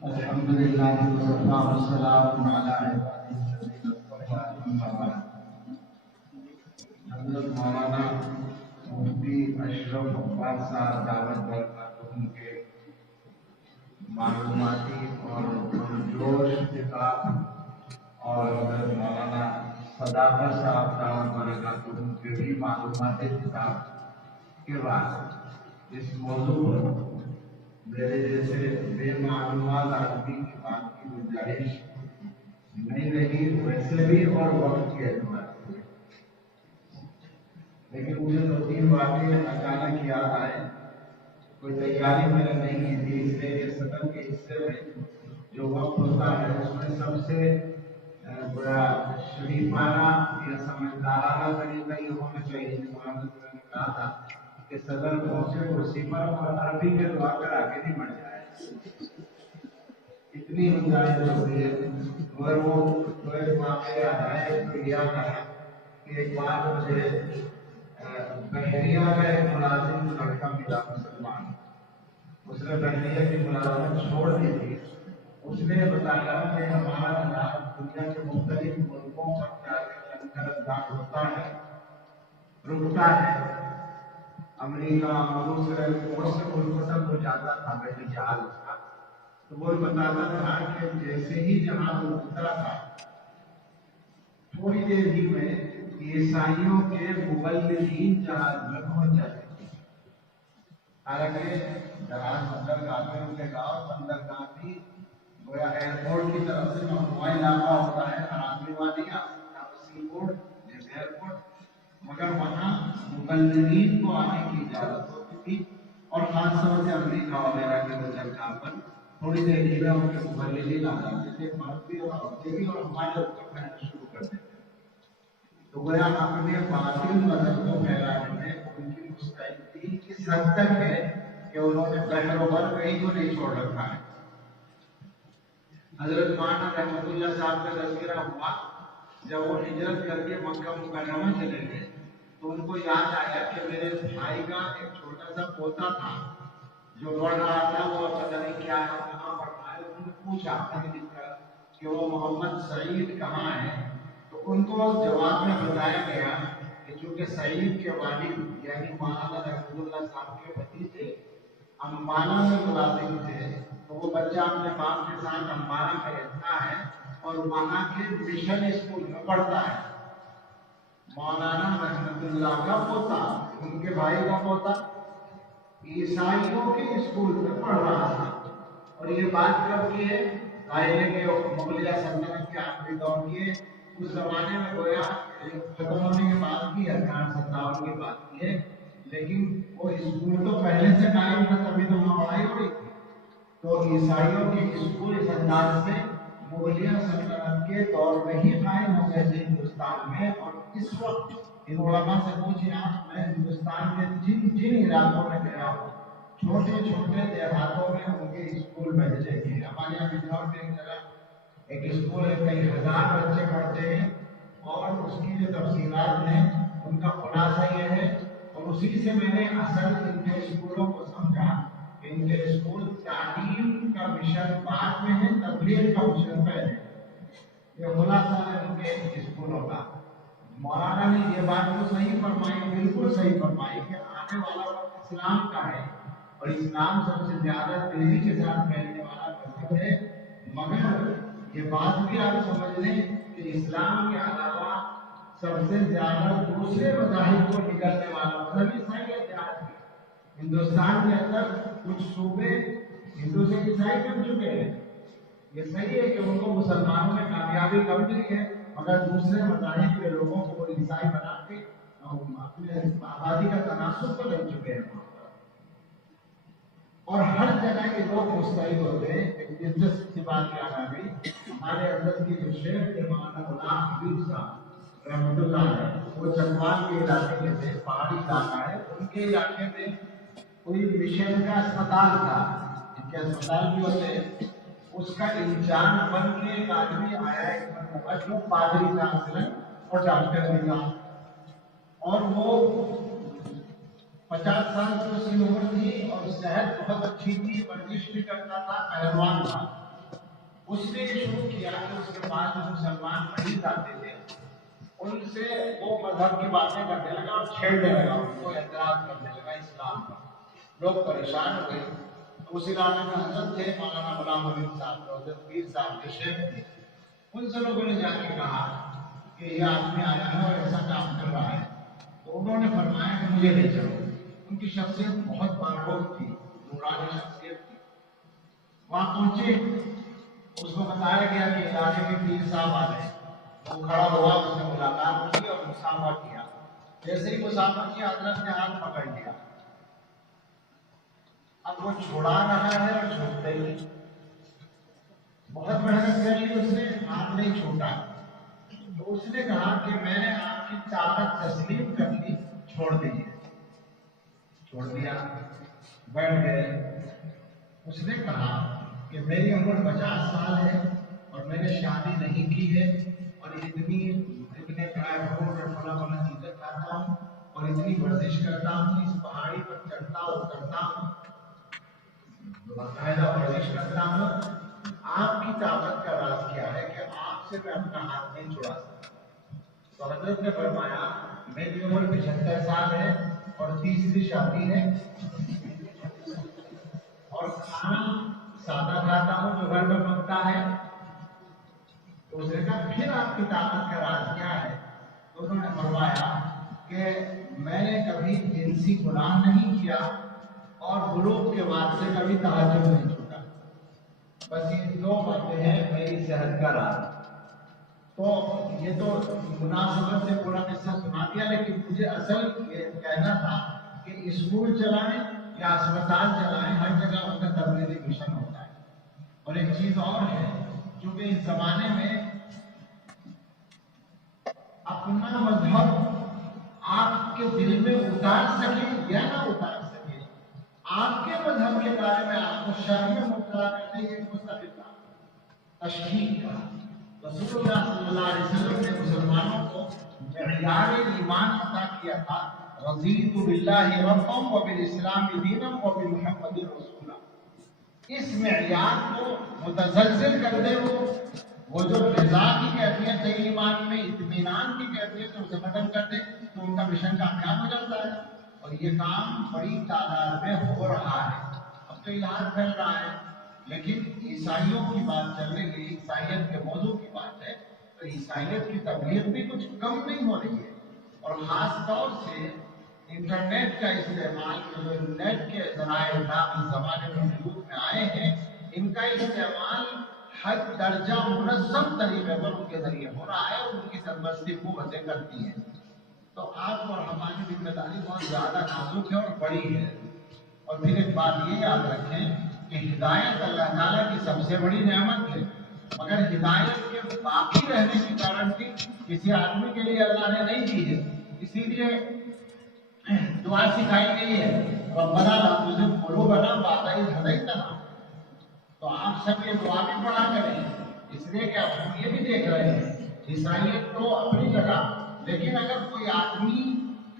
الحمدللہ والسلام علی حضرت مولانا مفتی اشرف عباس صاحب دعوت برکاتہ کے معلوماتی اور پرجوش خطاب اور حضرت مولانا صداقت صاحب دعوت برکاتہ کے بھی معلوماتی خطاب کے بعد اس موضوع پر میرے جیسے بے معلومات آدمی کی بات کی گنجائش نہیں رہی ویسے بھی اور وقت کے اعتبار سے، لیکن مجھے دو تین باتیں اچانک یاد آئے. کوئی تیاری میں نے نہیں کی تھی، اس لیے کہ صدر کے حصے میں جو وقت ہوتا ہے اس میں سب سے بڑا شریفانہ یا سمجھدارانہ طریقہ یہ ہونا چاہیے جس میں نے کہا تھا کہ صدر پہنچے کرسی پر اور عربی میں دعا کر آگے نہیں بڑھ جائے. اتنی گنجائش ہوتی ہے. مگر وہ ایک واقعہ یاد آیا تو یاد آیا کہ ایک بار مجھے بحریہ کا ایک ملازم لڑکا ملا مسلمان. اس نے بحریہ کی ملازمت چھوڑ دی تھی. اس نے بتایا کہ ہمارا جناب دنیا کے مختلف ملکوں پر جا کے لنگر انداز ہوتا ہے، رکتا ہے. امریکہ دوسرے بہت سے ملکوں تک وہ جاتا تھا بحری جہاز اس کا. تو وہ بتاتا تھا کہ جیسے ہی جہاز اترا تھا تھوڑی دیر ہی میں عیسائیوں کے مبلغین جہاز میں پہنچ جاتے تھے. حالانکہ جہاز بندرگاہ میں ان کے گاؤں بندرگاہ بھی گویا ایئرپورٹ کی طرف سے ممنوعہ علاقہ ہوتا ہے، آدمی وہاں نہیں آ سکتا، سی پورٹ جیسے ایئرپورٹ. مگر وہاں مبلغین کو آنے کی اجازت ہوتی تھی اور خاص طور سے امریکہ وغیرہ کے بندرگاہ پر تھوڑی دیر ہی میں ان کے مبلغین آ جاتے تھے، مرد بھی اور عورتیں بھی، اور ہمارے اوپر پہننا شروع کر دیتے. تو گویا اپنے باطل مذہب کو پھیلانے میں ان کی مستعدی کس حد تک ہے کہ انہوں نے بحر و بر کہیں کو نہیں چھوڑ رکھا ہے. حضرت مولانا رحمت اللہ صاحب کا تذکرہ ہوا جب وہ ہجرت کر کے مکہ مکرمہ چلے گئے تو ان کو یاد آیا کہ میرے بھائی کا ایک چھوٹا سا پوتا تھا جو پڑھ رہا تھا، وہ پتہ نہیں کیا ہے کہاں پڑھ رہا ہے. انہوں نے پوچھا کہ وہ محمد سعید کہاں ہے. تو ان کو جواب میں بتایا گیا کہ چونکہ سعید کے والد یعنی مولانا رحمت اللہ صاحب کے بھتیجے امبانہ میں ملازم تھے، تو وہ بچہ اپنے باپ کے ساتھ امبانہ میں رہتا ہے اور وہاں کے مشن اسکول میں پڑھتا ہے. مولانا رحمت اللہ کا پوتا، ان کے بھائی کا پوتا عیسائیوں کے اسکول میں پڑھ رہا تھا. اور یہ بات کب کی ہے؟ قائلے کے مغلیہ سلطنت کے آخری دور کی ہے. اس زمانے میں گویا ختم ہونے کے بعد کی 1857 کی بات کی ہے، لیکن وہ اسکول تو پہلے سے قائم تھا، تبھی تو وہاں پڑھائی ہو رہی تھی. تو عیسائیوں کے اسکول اس انداز سے مغلیہ سلطنت کے دور میں ہی قائم ہو گئے تھے ہندوستان میں. اور اس وقت ان علماء سے پوچھیں آپ، میں ہندوستان کے جن جن علاقوں میں گیا ہوں چھوٹے چھوٹے دیہاتوں میں ان کے اسکول بھیجے گئے. ہمارے یہاں بجنور میں ایک جگہ ایک اسکول ہے، کئی ہزار بچے پڑھتے ہیں، اور اس کی جو تفصیلات ہیں ان کا خلاصہ یہ ہے. اور اسی سے میں نے اصل ان کے اسکولوں کو سمجھا کہ ان کے اسکول تعلیم کا مشن بعد میں ہے، تبلیغ کا مشن پہلے. یہ خلاصہ ہے ان کے اسکولوں کا. مولانا نے یہ بات تو صحیح فرمائی، بالکل صحیح فرمائی کہ آنے والا وقت اسلام کا ہے اور اسلام سب سے زیادہ تیزی کے ساتھ پھیلنے والا مذہب ہے. مگر یہ بات بھی آپ سمجھ لیں کہ اسلام کے علاوہ سب سے زیادہ دوسرے مذاہب کو نگلنے والا مذہب عیسائیت ہے. ہندوستان کے اندر کچھ صوبے ہندو سے عیسائی بن چکے ہیں. یہ صحیح ہے کہ ان کو مسلمانوں میں کامیابی کم ملی ہے، مگر دوسرے مذاہب کے لوگوں کو وہ عیسائی بنا کے اپنے آبادی کا تناسب بدل چکے ہیں. اور ہر جگہ کے لوگ مستعد ہوتے ہیں. ایک دلچسپ سی بات یاد آ گئی، ہمارے اندر کی جو شیخ تھے مولانا غلام حبیب صاحب رحمۃ اللہ علیہ، وہ چکوال کے علاقے میں تھے، پہاڑی علاقہ ہے. ان کے علاقے میں کوئی مشن کا اسپتال تھا، ان کے اسپتال بھی ہوتے ہیں. اس کا انچارج بن کے ایک آدمی آیا، ایک مرتبہ جو پادری تھا اصلاً اور ڈاکٹر بھی تھا. اور وہ 50 साल की उसकी उम्र थी और सेहत बहुत अच्छी थी, वर्जिश भी करता था, पहलवान था। उसने ये शुरू किया कि उसके पास जो मुसलमान मरीज आते थे उनसे वो मजहब की बातें करने लगा और छेड़ने लगा, उनको एतराज करने लगा इस्लाम पर। लोग परेशान हुए। तो उस इलाके में हजरत थे मौलाना गुलाम नबी साहब, हजरत पीर साहब के शेख थे। उनसे लोगों ने जाके कहा कि ये आदमी आया है और ऐसा काम कर रहा है। तो उन्होंने फरमाया कि मुझे ले चलो। उनकी शख्सियत बहुत बारगोर थी, नूरानी शख्सियत थी। वहां पहुंचे, उसको बताया गया कि इलाके के पीर साहब आ रहे हैं। वो खड़ा हुआ, उसने मुलाकात की और मुसाफा किया। जैसे ही मुसाफा किया, हजरत ने हाथ पकड़ लिया। अब वो छुड़ा रहा है और छूटता ही नहीं। बहुत मेहनत कर ली उसने, हाथ नहीं छूटा। तो उसने कहा कि मैंने आपकी ताकत तस्लीम कर ली, छोड़ दीजिए। छोड़ दिया, बैठ गए। उसने कहा कि मेरी उम्र 50 साल है और मैंने शादी नहीं की है और इतनी फला चीजें खाता हूँ और इतनी वर्जिश करता हूँ, इस पहाड़ी पर चढ़ता उतरता हूँ, बाकायदा वर्जिश करता हूँ। आपकी ताकत का राज क्या है कि आपसे मैं अपना हाथ नहीं छुड़ा सकता? तो हजरत ने फरमाया मेरी उम्र 75 साल है और तीसरी शादी है और खाना सादा खाता हूँ जो घर में बनता है। तो उसने कहा फिर आपकी ताकत का राज क्या है? तो उन्होंने फरमाया कि मैंने कभी जिनसी गुनाह नहीं किया और बुलूग के बाद से कभी तहज्जुद नहीं छूटा। बस ये दो बातें हैं मेरी सेहत का राज। तो ये तो मुनासिबत से पूरा किस्सा सुना दिया, लेकिन मुझे असल ये कहना था कि स्कूल चलाएं या अस्पताल चलाएं, हर जगह उनका तबलीगी मिशन होता है। और एक चीज और है, क्योंकि इस जमाने में अपना मजहब आपके दिल में उतार सके या ना उतार सके, आपके मजहब के बारे में आपको शर्म में मुब्तला करने की मुस्तकिल तशकीक का रसूलुल्लाह सल्लल्लाहु अलैहि वसल्लम ने मुसलमानों को मियार ईमान अता किया था। रज़ीतु बिल्लाहि रब्बन व बिल इस्लाम दीनन व बि मुहम्मदिन रसूला। इस मियार को मुतज़लज़िल कर दे वो जो रज़ा की कैफियत है ईमान में, इत्मीनान की कैफियत है, उसे खत्म कर दे तो उनका मिशन कामयाब हो जाता है। और ये काम बड़ी तादाद में हो रहा है। अब तो इलाज फैल रहा है, लेकिन ईसाइयों की बात चलने लगी, ईसाइयत के मौजू की बात है, तो ईसाइयत की तबलीग भी कुछ कम नहीं हो रही है। और खास तौर से इंटरनेट का इस्तेमाल, जो नेट के जराए इस जमाने में वजूद में आए हैं, इनका इस्तेमाल हर दर्जा मुनज़्ज़म तरीके पर उनके जरिए हो रहा है और उनकी सरबस्ती कुव्वतें करती हैं। तो आप और हमारी जिम्मेदारी बहुत ज्यादा नाजुक है और बड़ी है। और फिर एक बात ये याद रखें कि हिदायत अल्लाह ताला की सबसे बड़ी नेमत है, मगर हिदायत के बाकी रहने की गारंटी किसी आदमी के लिए अल्लाह ने नहीं दी है। इसीलिए दुआ सिखाई गई है, रब्बना ला तुज़िग़ क़ुलूबना बअद इज़ हदैतना। तो आप सब ये दुआ भी पढ़ा करें, इसलिए कि आप हम ये भी देख रहे हैं ईसाइयत तो अपनी जगह, लेकिन अगर कोई आदमी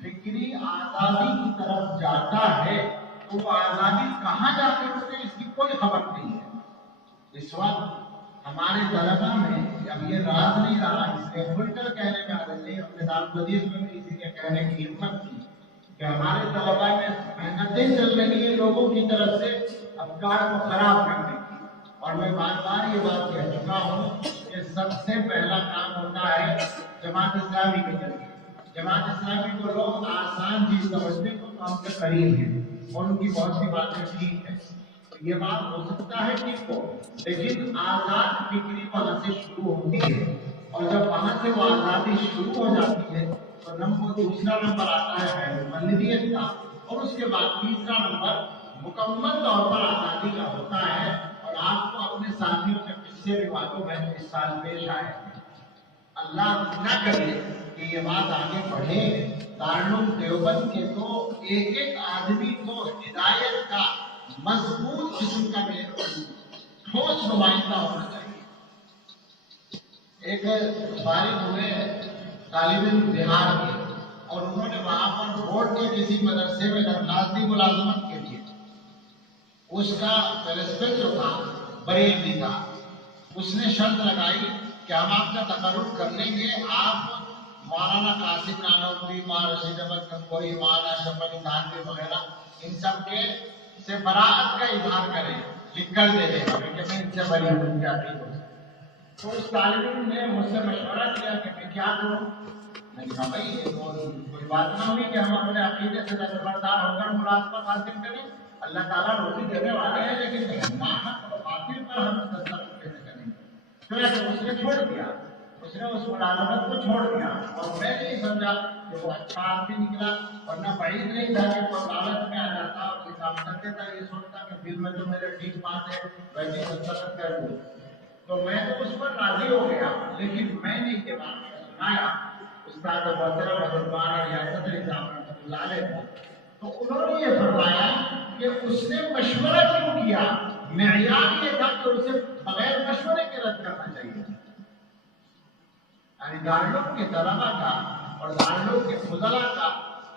फिक्री आज़ादी की तरफ जाता है तो वो आज़ादी कहाँ जाके रुके इसकी कोई खबर नहीं है। इस वक्त हमारे तलबा में अब ये राज नहीं रहा, इसलिए खुलकर कहने में आदत नहीं, अपने दारुल में भी इसीलिए कहने की हिम्मत की कि हमारे तलबा में मेहनतें चल रही है लोगों की तरफ से अफकार को खराब करने की। और मैं बार बार ये बात कह चुका हूँ कि सबसे पहला काम होता है जमात इस्लामी के जरिए। जमात इस्लामी को लोग आसान चीज समझते हैं तो हमसे करीब है और उनकी बहुत सी बातें ठीक है, तो ये बात हो सकता है ठीक हो, लेकिन आजाद फिक्री वहां से शुरू होती है। और जब वहां से वो आजादी शुरू हो जाती है तो दूसरा नंबर आता है मुक़ल्लिदियत का, और उसके बाद तीसरा नंबर मुकम्मल तौर पर आजादी का होता है। और आपको अपने साथियों के किस्से भी मालूम है जो इस साल पेश आए। अल्लाह न करे कि ये बात आगे बढ़े, दारुल देवबंद के तो एक एक आदमी को हिदायत का मजबूत किस्म का ठोस नुमाइंदा होना चाहिए। एक फारिग हुए तालिब इल्म बिहार के اور انہوں نے وہاں پر بورڈ کے کسی مدرسے میں درخواست دی ملازمت کے لیے. اس کا پرنسپل جو تھا بریلوی تھا. اس نے شرط لگائی کہ ہم آپ کا تقرر کر لیں گے، آپ مولانا قاسم نانوتوی، مولانا رشید احمد گنگوئی، مولانا اشرف علی تھانوی وغیرہ ان سب کے سے براءت کا اظہار کریں، لکھ کر دے دیں ہمیں کہ میں ان سے بری ہوں. کیا تو اس طالب علم نے مجھ سے مشورہ کیا کہ میں کیا کروں. میں نے کہا بھائی یہ کوئی بات نہ ہوئی کہ ہم اپنے عقیدے سے دستبردار ہو کر ملازمت حاصل کریں. اللہ تعالیٰ روزی دینے والے ہیں، لیکن ناحق اور باطل پر ہم تصرف کیسے کریں گے. تو اس نے چھوڑ دیا، اس نے اس ملازمت کو چھوڑ دیا. اور میں نہیں سمجھا کہ وہ اچھا آدمی نکلا، ورنہ بعید نہیں تھا کہ کوئی لالچ میں آ جاتا اور کتاب کر دیتا، یہ سوچتا کہ دل میں تو میرے ٹھیک بات ہے ویسے تصرف کر دوں. تو میں تو اس پر راضی ہو گیا، لیکن میں نے یہ واقعہ سنایا استاد محترم حضرت مولانا ریاست علی صاحب رحمۃ اللہ علیہ کو. تو انہوں نے یہ فرمایا کہ اس نے مشورہ کیوں کیا. معیار یہ تھا کہ اسے بغیر مشورے کے رد کرنا چاہیے. یعنی دارالعلوم کے طلبا کا اور دارالعلوم کے فضلاء کا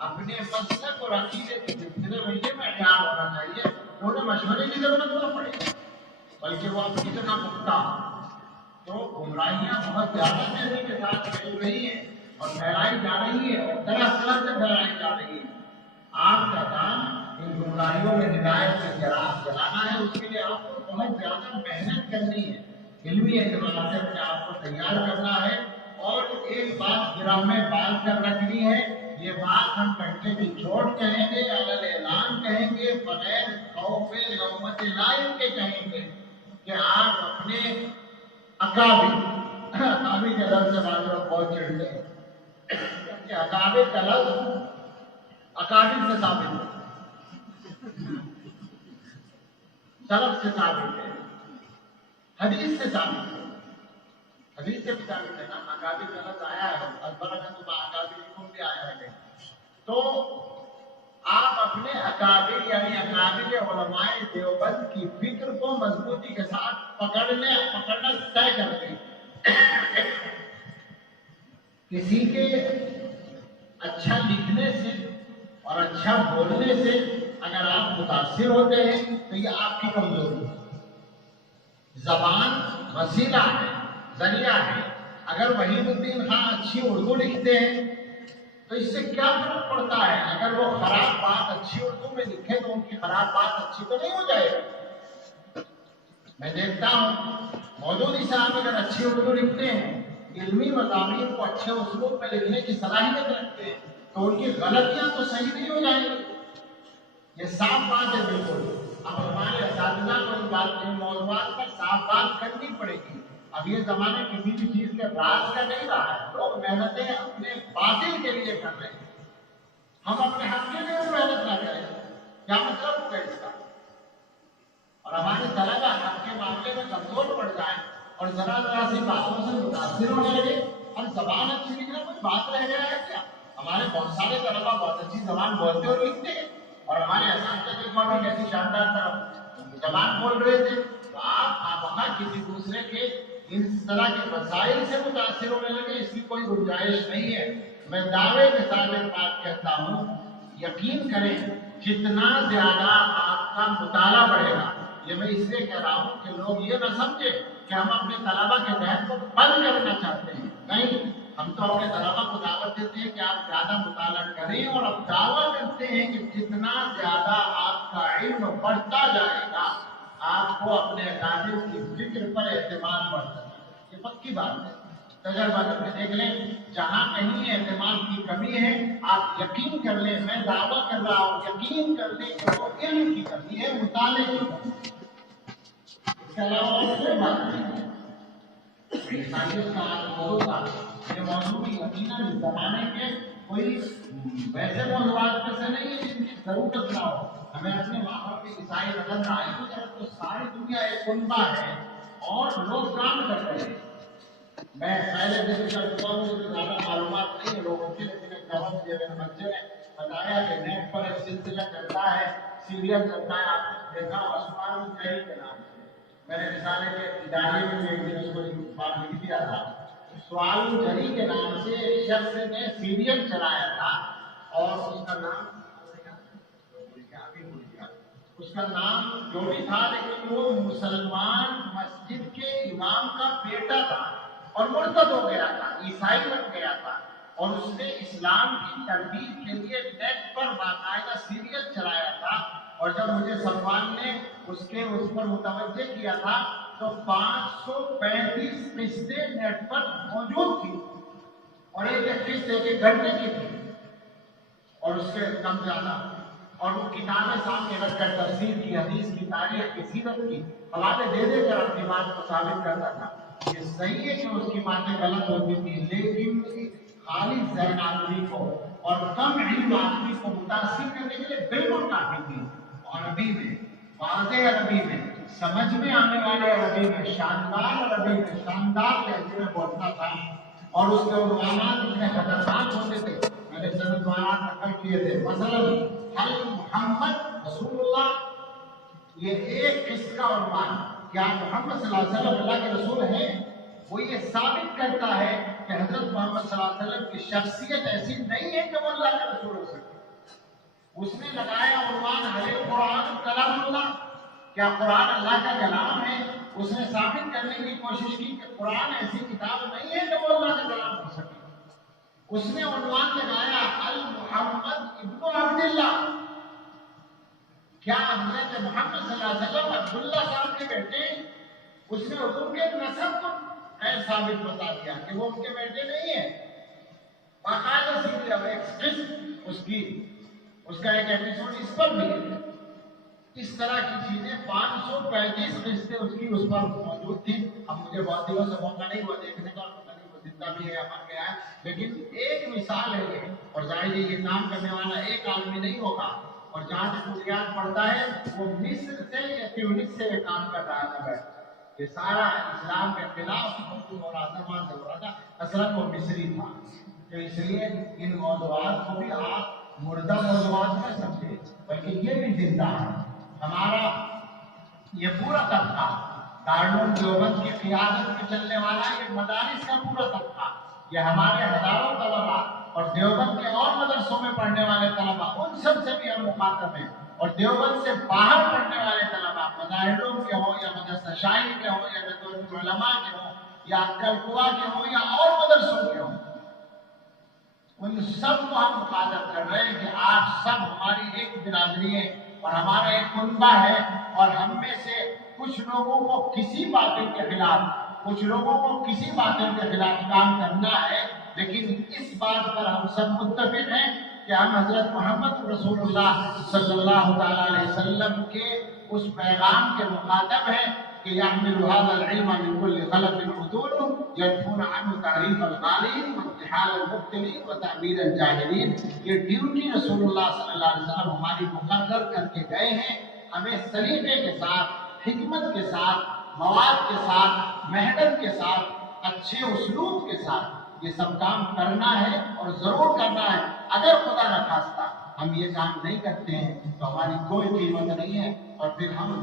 اپنے مسلک اور عقیدے کے سلسلے میں یہ معیار ہونا چاہیے کہ انہیں مشورے کی ضرورت نہ پڑے، بلکہ وہ اپنی جگہ پختہ. تو گمراہیاں بہت زیادہ تیزی کے ساتھ پھیل رہی ہیں اور پھیلائی جا رہی ہے اور طرح طرح سے پھیلائی جا رہی ہے. آپ کا کام ان گمراہیوں میں ہدایت کے چراغ جلانا ہے. اس کے لیے آپ کو بہت زیادہ محنت کرنی ہے، علمی اعتبار سے اپنے آپ کو تیار کرنا ہے. اور ایک بات گراہ میں باندھ کر رکھنی ہے، یہ بات ہم کنٹے کی چوٹ کہیں گے، علل اعلان کہیں گے، بغیر خوف لومت لائم کے کہیں گے کہ آپ اپنے اکابر کے لفظ سے بعض لوگ بہت چڑھتے ہیں کہ اکابر کا لفظ اکابر سے ثابت ہے، سلف سے ثابت ہے، حدیث سے ثابت ہے. حدیث سے بھی ثابت ہے نا، اکابر کا لفظ آیا ہے، البرکۃ مع اکابرکم بھی آیا ہے. تو آپ اپنے اکابر یعنی اکابر علماء دیوبند کی فکر کو مضبوطی کے ساتھ پکڑنا طے کر لیں. کسی کے اچھا لکھنے سے اور اچھا بولنے سے اگر آپ متاثر ہوتے ہیں تو یہ آپ کی کمزوری ہے. زبان وسیلہ ہے، ذریعہ ہے. اگر وحید الدین خان اچھی اردو لکھتے ہیں تو اس سے کیا فرق پڑتا ہے؟ اگر وہ خراب بات اچھی اردو میں لکھے تو ان کی خراب بات اچھی تو نہیں ہو جائے گی. میں دیکھتا ہوں مودودی صاحب اگر اچھی اردو لکھتے ہیں، علمی مضامین کو اچھے اسلوب میں لکھنے کی صلاحیت رکھتے ہیں، تو ان کی غلطیاں تو صحیح نہیں ہو جائیں گی. یہ صاف بات ہے بالکل. اب ہمارے اساتذہ کو ان موضوعات پر صاف بات کرنی پڑے گی. اب یہ زمانہ کسی بھی چیز کے راز کا نہیں رہا ہے. لوگ محنتیں اپنے باطل کے لیے کر رہے ہیں، ہم اپنے حق کے لیے محنت نہ کریں. کیا مطلب ہوگا اس کا؟ اور ہمارے طلبا حق کے معاملے میں کمزور پڑ جائیں اور ذرا ذرا سی باتوں سے متاثر ہونے لگے. اور زبان اچھی لکھنا کوئی بات رہ گیا ہے کیا؟ ہمارے بہت سارے طلبا بہت اچھی زبان بولتے اور لکھتے ہیں، اور ہمارے اساتذہ کے بعد کیسی شاندار طرف زبان بول رہے تھے. تو آپ وہاں کسی دوسرے کے اس طرح کے مسائل سے متاثر ہونے لگے، اس کی کوئی گنجائش نہیں ہے. میں دعوے کے ساتھ ایک بات کہتا ہوں، یقین کریں جتنا زیادہ آپ کا مطالعہ بڑھے گا، یہ میں اس لیے کہہ رہا ہوں کہ لوگ یہ نہ سمجھے کہ ہم اپنے طلبا کے ذہن کو بند کرنا چاہتے ہیں. نہیں، ہم تو اپنے طلبا کو دعوت دیتے ہیں کہ آپ زیادہ مطالعہ کریں، اور اب دعویٰ کرتے ہیں کہ جتنا زیادہ آپ کا علم بڑھتا جائے گا آپ کو اپنے اکابر کی فکر پر اعتماد بڑھتا ہے. یہ پکی بات ہے، تجربہ کر کے دیکھ لیں. جہاں کہیں اعتماد کی کمی ہے آپ یقین کر لیں، میں دعویٰ کر رہا ہوں، یقین کر لیں کہ وہ علم کی کمی ہے، مطالعے کی کمی ہے. اس کے علاوہ اور کوئی بات نہیں ہے. انسانیت کا موضوع تھا، یہ موضوع بھی یقیناً اس زمانے کے کوئی ویسے موضوعات میں سے نہیں ہے جن کی ضرورت نہ ہو. ہمیں اپنے ماحول کے عیسائی نظر نہ آئے کی طرف تو ساری دنیا ایک کنبہ ہے اور لوگ کام کر رہے ہیں. میں پہلے دن کا مجھے زیادہ معلومات نہیں ہے لوگوں کی، لیکن ایک دفعہ مجھے میرے بچے نے بتایا کہ نیٹ پر ایک سلسلہ چلتا ہے، سیریل چلتا ہے، آپ نے دیکھا آسمان الجحیم کے نام سے. میں نے رسالے کے ادارے میں بھی ایک دن اس کو بات لکھ دیا تھا. सवाल जरी के नाम से एक शख्स ने सीरियल चलाया था और उसका नाम उसका नाम जो भी था, लेकिन वो मुसलमान मस्जिद के इमाम का बेटा था और मुर्तद हो गया था, ईसाई बन गया था और उसने इस्लाम की तरदीद के लिए नेट पर बाकायदा सीरियल चलाया था। और जब मुझे सलमान ने उस पर मुतवज्जे किया था तो 535 किस्तें नेट पर मौजूद थी और एक किस्त एक घंटे की थी और उससे कम ज्यादा, और वो किताबें सामने रखकर तफसीर की, हदीस की, तारीख की, सीरत की हवाले दे देकर अपनी बात को साबित करता था। ये सही है कि उसकी बातें गलत होती थी, लेकिन खाली ज़हन आदमी को और कम इल्म आदमी को मुतासिर करने के लिए बिल्कुल काफी थी। अरबी में, वाज़ेह अरबी में, समझ में आने वाले अरबी में, शानदार अरबी में, शानदार लहजे में बोलता था और उसके उन्वानात इतने खतरनाक होते थे। मैंने चंद उन्वानात नकल किए थे। मसलन हल मोहम्मद रसूलुल्लाह, ये एक किसका उन्वान, क्या मोहम्मद सल्लल्लाहु अलैहि वसल्लम अल्लाह के रसूल हैं? वो ये साबित करता है कि हजरत मोहम्मद सल्लल्लाहु अलैहि वसल्लम की शख्सियत ऐसी नहीं है कि वो अल्लाह के रसूल हो सके। उसने लगाया उन्वान हल कुरान कलामुल्लाह, क्या कुरान अल्लाह का कलाम है? उसने साबित करने की कोशिश की कि कुरान ऐसी किताब नहीं है कि वो अल्लाह का कलाम हो सके। उसने उन्वान लगाया अल मोहम्मद इब्न अब्दुल्लाह, क्या हजरत मोहम्मद सल्लल्लाहु अलैहि वसल्लम अब्दुल्लाह साहब के बेटे? उसने उनके नसब को साबित बता दिया कि वो उनके बेटे नहीं है। बाकायदा सीधी उसका एक एपिसोड इस पर भी है। इस तरह की चीजें 535 किस्तें उसकी उस पर मौजूद थी। अब मुझे बहुत दिनों से मौका नहीं हुआ देखने का, जिंदा भी है या मर गया है, लेकिन एक मिसाल है ये। और जाहिर है ये काम करने वाला एक आदमी नहीं होगा, और जहाँ से बुनियाद पड़ता है वो मिस्र से या ट्यूनिस से ये काम कर रहा था बैठ। ये सारा इस्लाम के खिलाफ हो रहा था, असल वो मिस्री था। तो इसलिए इन मौजूदात को भी आप मुर्दा मौजूदात न समझे, बल्कि ये भी जिंदा है। हमारा ये पूरा तबका दारुल देवबंद की क़ियादत में चलने वाला ये मदारिस का पूरा तबका, ये हमारे हजारों तलबा और देवबंद के और मदरसों में पढ़ने वाले तलबा, उन सब से भी हम मुखातब हैं। और देवबंद से बाहर पढ़ने वाले तलबा, मदारिसों के हो या मदरसा शाही के हो या नदवतुल उलमा के हो या कलकुआ के हो या और मदरसों के हो, उन सब को हम मुखातब कर रहे हैं कि आप सब हमारी एक बिरादरी है और हमारा एक कुनबा है। और हम में से कुछ लोगों को किसी बातें के खिलाफ, कुछ लोगों को किसी बातें के खिलाफ काम करना है, लेकिन इस बात पर हम सब मुत्तफिक हैं कि हम हजरत मोहम्मद रसूलुल्लाह सल्लल्लाहु अलैहि वसल्लम के उस पैगाम के मुखातब हैं कि यहमिलु हाज़ल इल्म मिन कुल्लि खलफिन उदूल यदफून अन्हु तहरीफ अल-गालिन व इम्तिहाल अल-मुब्तिलीन व तअमीर अल-जाहिलीन। ये ड्यूटी रसूलुल्लाह सल्लल्लाहु अलैहि वसल्लम हमारी मुकर्रर करके गए हैं। हमें सलीके के साथ, हिकमत के साथ, मवाद के साथ, मेहनत के साथ, अच्छे उसलूब के साथ ये सब काम करना है और जरूर करना है। अगर खुदा न खास्ता हम ये काम नहीं करते हैं तो हमारी कोई कीमत नहीं है और फिर हम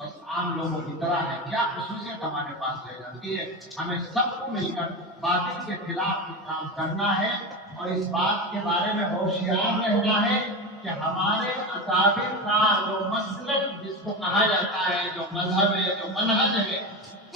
बस आम लोगों की तरह है। क्या खुसूसियत हमारे पास रह जाती है? हमें सबको मिलकर बातिल के खिलाफ काम करना है और इस बात के बारे में होशियार रहना है कि हमारे अकाबिर का जो मसलक जिसको कहा जाता है, जो मजहब है, जो मनहज है,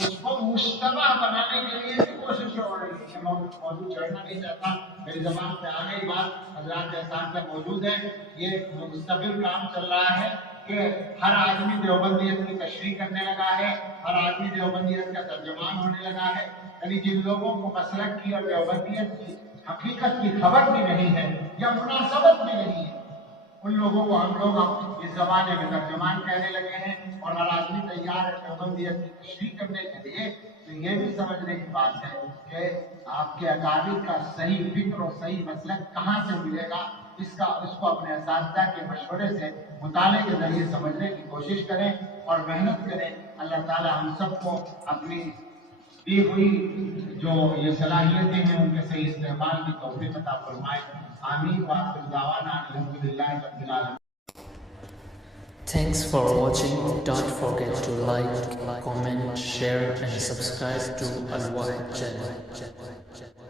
उसको मुश्तबा बनाने के लिए भी कोशिश हो रही है। मौजूद छोड़ना नहीं चाहता, मेरी जबान पे आ गई बात, हजरात एहसान पे मौजूद है। ये मुस्तकिल काम चल रहा है कि हर आदमी देवबंदियत की तशरीह करने लगा है, हर आदमी देवबंदियत का तर्जुमान होने लगा है। यानी जिन लोगों को मसलक की और देवबंदियत की हकीकत की खबर भी नहीं है या मुनासबत भी नहीं है, उन लोगों को हम लोग इस जमाने में तर्जुमान कहने लगे हैं। और हर आदमी तैयार है देवबंदियत की तशरीह करने के लिए। तो ये भी समझने की बात है कि आपके अकाबिर का सही फिक्र और सही मसलक कहाँ से मिलेगा, इसको अपने असातिज़ा के मशवरे से मुताले के जरिए समझने की कोशिश करें और मेहनत करें। अल्लाह ताला हम सबको अपनी दी हुई जो ये सलाहियतें हैं उनके सही इस्तेमाल की तौफीक अता फरमाए। आमीन व आखिर दावाना अल्हम्दुलिल्लाहि रब्बिल आलमीन। Thanks for watching. Don't forget to like, comment, share and subscribe to Al Wahid channel.